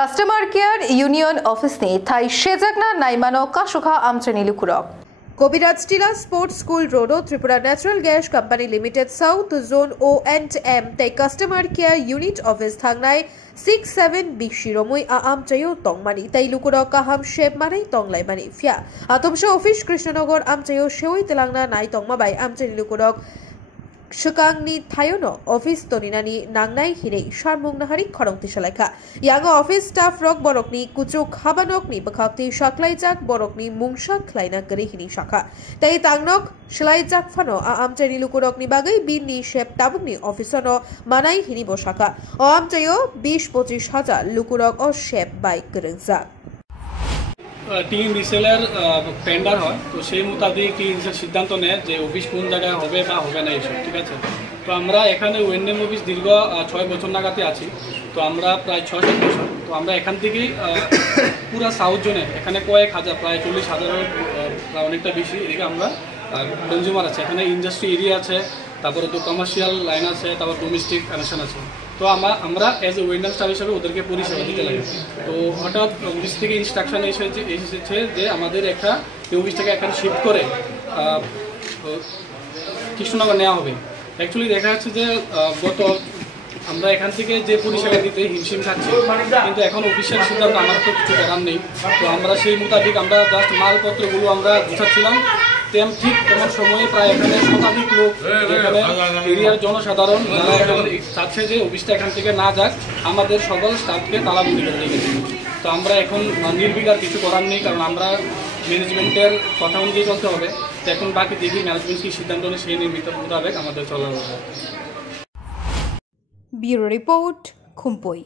Customer care union অফিসની થઈ શેજકના નાઈમાનો કાશુખા આમચની લુકુરક কবিরাজ টিলা sports school road Tripura natural gas company limited south zone O&M তাই customer care unit office থাংনাই 67 বিশিরমুই আমচাইও তংমানি তাই লুকুরক কাহাম shape মানাই তংলাই মানি ফিয়া আতমশা office Krishnanagar আমচাইও সেওই তেলাংনা নাই তংমাবাই আমচাইনি লুকুরক Shukangni Thayono Office Toninani Nangnai Hire Sharmungnahari Khorongti Shalakha Yang Office Staff Rock Borokni Kuchuk Habanokni Bakhakti Shaklaijak Borokni Mungshak Klaina Garihini Shakha Tai Tangnok Shlaijak Fano Amchani Lukurokni Bagai Binni Shep Tabukni Officeono Manai Hini Boshaka O Amchayo 20-25,000 Lukurok O Shep by Gringzak team reseller tender হয় তো সেই মোতাবেক team সিদ্ধান্ত নেয় যে office কোন জায়গায় হবে বা হবে না এইসব ঠিক আছে। তো আমরা এখানে O&M অফিস দীর্ঘ 6 বছর নাগাতে আছি। তো আমরা প্রায় 6-7 বছর তো আমরা এখান থেকেই পুরো সাউথ জোনে এখানে কয়েক হাজার প্রায় 40,000 প্রায় অনেকটা বেশি এদিকে আমরা কনজিউমার আছে এখানে ইন্ডাস্ট্রি এরিয়া আছে তারপরে তো কমার্শিয়াল লাইন আছে তারপর ডোমেস্টিক কানেকশন আছে। তো আমরা অ্যাজ এ O&M স্টাফ হিসেবে ওদেরকে পরিষেবা দিতে লাগে। তো হঠাৎ অফিস থেকে ইনস্ট্রাকশন এসেছে যে আমাদের একটা অফিসটাকে এখানে শিফট করে কৃষ্ণনগর নেওয়া হবে। অ্যাকচুয়ালি দেখা যাচ্ছে যে আমরা এখান থেকে যে পরিষেবা দিতে হিমশিম খাচ্ছি কিন্তু এখন অফিসিয়াল সিদ্ধান্ত আমার তো কিছু করার নেই। তো আমরা সেই মোতাবেক আমরা জাস্ট মালপত্রগুলো আমরা গুছাচ্ছিলাম ঠিক তেমন সময়ে প্রায় এখানে শতাধিক লোক এখানে এরিয়ার জনসাধারণ যারা চাচ্ছে যে অফিসটা এখান থেকে না যাক আমাদের সকল স্টাফকে তালাবন্দি করে রেখেছি। তো আমরা এখন নির্বিকার কিছু করার নেই কারণ আমরা ম্যানেজমেন্টের কথা অনুযায়ী চলতে হবে। তো এখন বাকি দেখি ম্যানেজমেন্ট কি সিদ্ধান্ত নেয় সেই নির্মিত মোতাবেক আমাদের চলার। Bureau report খুম্পই।